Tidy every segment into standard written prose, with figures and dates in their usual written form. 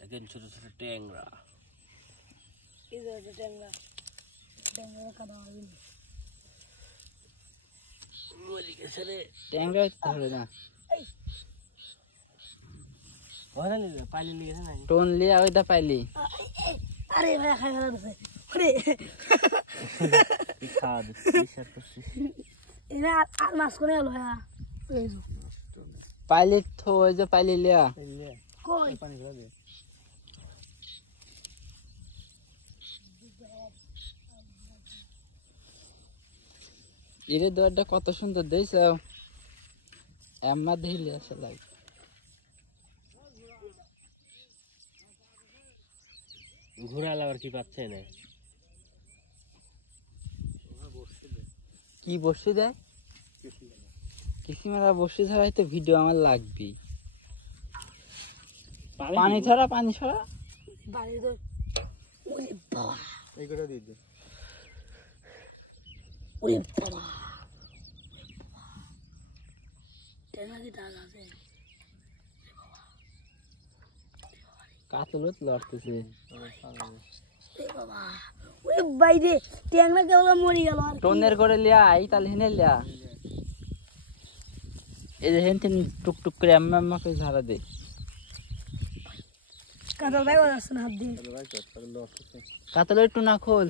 দেখেন ছোট ছোট ট্যাংরা ট্যাংরা কাটা হবে মরে গেছে রে ট্যাংরা ধরে না পাইলি নিয়ে গেছে না টোন লিয়া ওইটা পাইলি আরে ভাই খাই ফেলা দিছে ওরে খাওয়া দিচ্ছি এরা আর মাছ করে এলো হ্যাঁ পাইলি তো ওই যে পাইলি লিয়া কই পানি খাওয়া দে এর দরটা কত সুন্দর দিয়েছ এমনা দিলে আসে লাগে ঘোরাল আবার কি পাচ্ছে না কি বসে দেয় কিসিমারা বসে ছাড়াই তো ভিডিও আমার লাগবে পানি ছড়া পানি ছড়া বাড়ি তো ওরে বাবা এই করে দিয়ে দে ওরে বাবা ট্যাংরা কি দাগ আছে কাতলত লড়তেছে বাবা ওরে বাইরে ট্যাংরা কেবল মরে গেল আর টোনের করে লিয়া এই তাহলে হেনে লিয়া এই যে হেন তেন টুকটুক করে আম্মা করে ঝাড়া দে কাঁদা দেখো যাচ্ছে না হাত দিয়ে কাতল একটু না খোল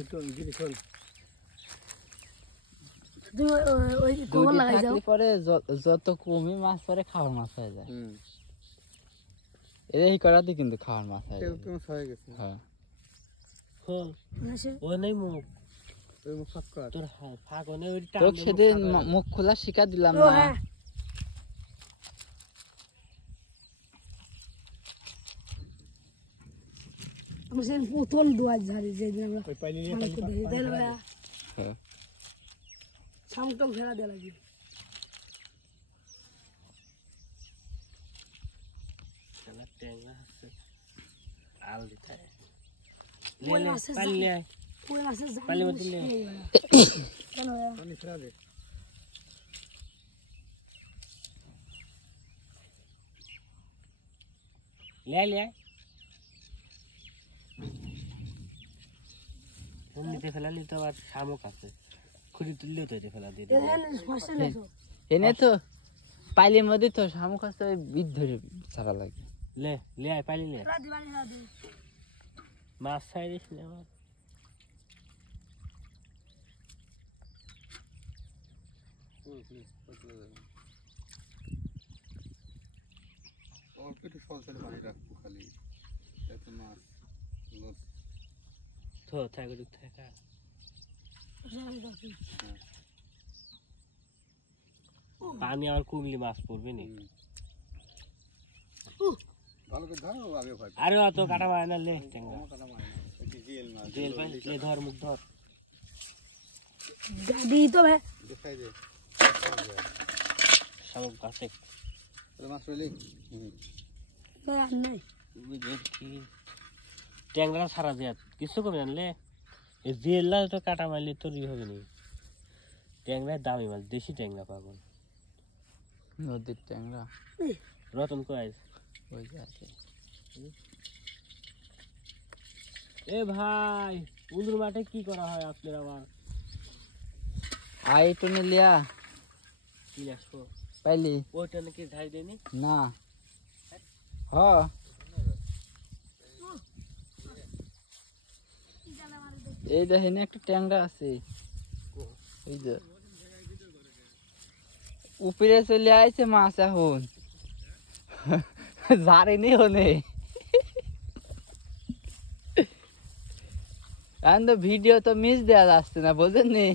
তুমি ওই কবর লাগাই যাও পরে যত কমই মাছ পরে খাওয়ার মাছ হয়ে যায় এই করাতে কিন্তু খাওয়ার মাছ হয়ে যায় হ্যাঁ ও নাই মুখ ওই মুখ ফাঁক কর তোর ফাঁক ওনে ওই টান তোকে সেদিন মুখ খোলা শিখা দিলাম ও না হ্যাঁ আমি সেই প্রথম দুয়ার ঝাড়ি যেদিন আমরা ওই পাইলি নিয়ে তাই না ভাইয়া হ্যাঁ সামটক ঘেরা দেওয়া লাগে শালা ট্যাংরা আছে আল দিতে ওই মাছের পাইলি নিয়ে ওই মাছের পাইলি মত নিয়ে কেন ভাইয়া পানি ফেলা দে লে লে নিতে ফেলালি তো আর শামুক আছে খুঁড়ি তুললেও তো এটা ফেলা দিয়ে দিবে ফার্স্টে নেছো এনে তো পাইলের মধ্যে তো শামুক আছে বিদ ধরে ছাড়া লাগে লে লে আয় পাইলি লে রাত দিবানি রাত দি মাছ ছাড়িস না আমার তো থাকো থাকা পানি আর কুমলি মাছ পড়বে নি আরে অত কাটা মারে না লে জেল পাই লে ধর মুখ ধর গাড়ি তো ভাই শামুক কাছে মাছ রইলি না আর নাই ট্যাংরা সারা দেয়া কিছু কমে জানলে এই জেলা তো কাটা মারলে তোর ই হবে নি ট্যাংরা দামি মাছ দেশি ট্যাংরা পাগল নদীর ট্যাংরা রতন কয় ওই যে আছে এ ভাই উলুর মাঠে কি করা হয় আপনার আবার আই টনে লিয়া কি আসবো পাইলি ওইটা নাকি ঝাড়ি দেয়নি না হ এই দেখেন একটা ট্যাংরা আছে এই যে উপরে চলে আইছে মাছ এখন জারেনি হনে এখন তো ভিডিও তো মিস দেওয়া যাচ্ছে না বোঝেন নি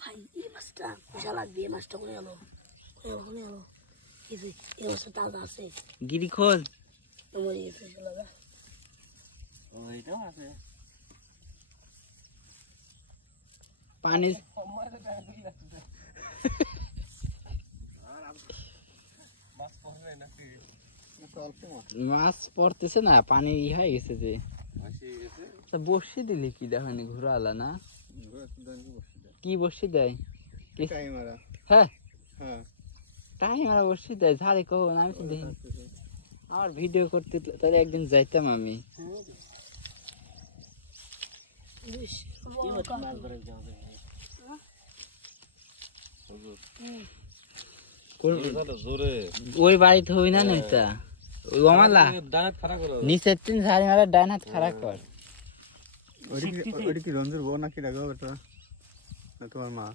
ভাই এই মাছটা পয়সা লাগবে এই মাছটা করে গেল এই মাছটা তাজা আছে গিরি খোল মরে গেছে চলো ওইটাও আছে পানি মাছ পড়তেছে না পানি ই হয়ে গেছে যে বসি দিলি কি দেখানি ঘুরা আলা না কি বসি দেয় হ্যাঁ টাইম আর অবশ্যই দেয় ঝাড়ে কখন আমি তো দেখি আমার ভিডিও করতে তাহলে একদিন যাইতাম আমি বেশ কি বড় হচ্ছে কাকা। মাছ ধরে যাবে জোরে ওই বাড়িতে হবি না নইতা ওই অমালা দাঁত খারাপ করো নিচের তিন ঝাড়ি মারা ডান হাত খারাপ কর ওইটা কি রঞ্জুর বউ নাকি রাখো বেটা না তোমার মা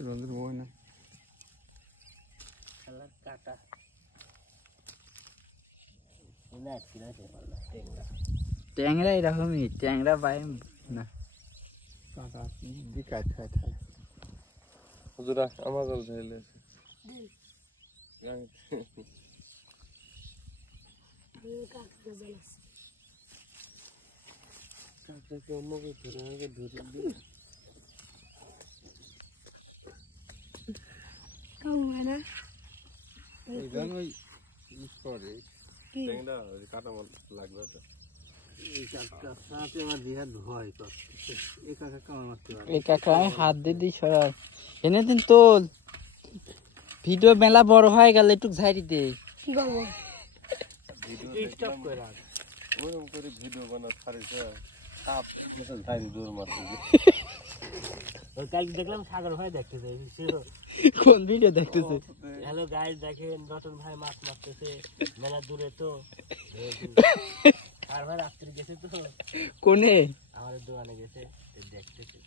রঞ্জুর বউ না খেলার কাটা না কিনা সে পারলা টেংরা ট্যাংরা এরকমই ট্যাংরা পাই না কাকা বিকাজ খায় তাহলে হুজুরা আমার জল ঢেলে কাকা জ্বালাস কাটাকে অন্যকে ধরে আগে ধরে দিই কাউ হয় না ওই জান ওই করে কি টেংরা ওই কাটা মাল লাগবে তো এই কাকা সাথে আমার জিহাদ ভয় করতেছে এই কাকা কামার মারতে পারে এই কাকা আমি হাত দিয়ে দিই সরার এনে দিন তোল ভিডিও মেলা বড় হয়ে গেল একটু ঝাড়ি দে কি করবো স্টপ করে রাখ ওরকম করে ভিডিও বানা ছাড়িছে সাপ মেসেজ ধারি দূর মারতে ওই কাল দেখলাম সাগর ভাই দেখতেছে কোন ভিডিও দেখতেছে হ্যালো গাইস দেখেন রতন ভাই মাছ মারতেছে মেলা দূরে তো আর ভাই রাত্রে গেছে তো কোনে আমাদের দোকানে গেছে দেখতেছে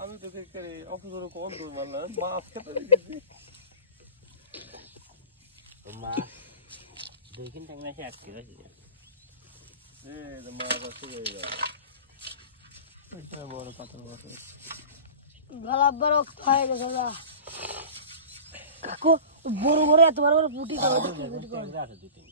আমি তো দেখে অফিসের কোন দূর মারলাম মাছ খেতে গেছি মাছ দুই তিন টাকা এসে আটকে গেছে মাছ আছে এই যা এটা বড় কাতল বড় গলা বড় খায় গেছে না কাকু বড় বড় এত বড় বড় পুটি করে আছে দুই তিন